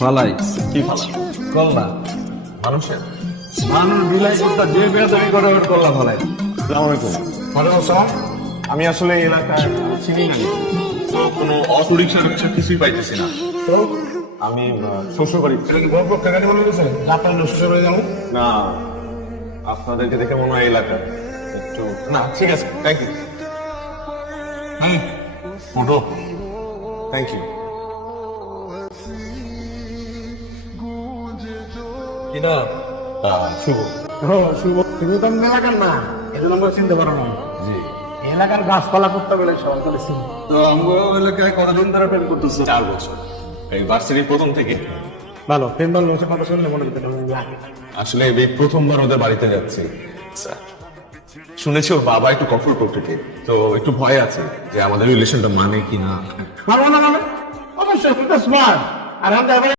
ফালাই কি ফালা? কল্লা মানুষের? মানুষ বিলাই করতে যে বেদবি করে ওর কল্লা ফালাই। আসসালামু আলাইকুম। ওয়ালাইকুম আসসালাম। আমি আসলে এই এলাকায় চিনি না, তো কোনো অটো রিক্সা কিছুই পাইতেছি না। তো আমি শ্বশুর বাড়ি। এটা কি বড় কাকানি মনে হচ্ছে? আপনার শ্বশুর বাড়ি যাবো না, আপনাদেরকে দেখে মনে হয় এলাকা একটু না। ঠিক আছে, থ্যাংক ইউ। হ্যাঁ, ফটো। Thank you. কিনা শুভ। শুভ তুমি তো এলাকার না, এজন্য আমরা চিনতে পারো না। জি। এলাকার গাছপালা করতে বলে সবাই করে চিনি। তো আমগো এলাকায় কতদিন ধরে প্রেম করতেছো? 4 বছর, এই ভার্সিটির প্রথম থেকে। ভালো প্রেম ভালো হচ্ছে, কথা শুনলে মনে করতে লাগে। আসলে এই প্রথমবার ওদের বাড়িতে যাচ্ছি। শুনেছি ওর বাবা একটু কঠোর প্রকৃতির, তো একটু ভয় আছে যে আমাদের রিলেশনটা মানে কি না। ভালো না, অবশ্যই তুমি তো স্মার্ট। আর আমরা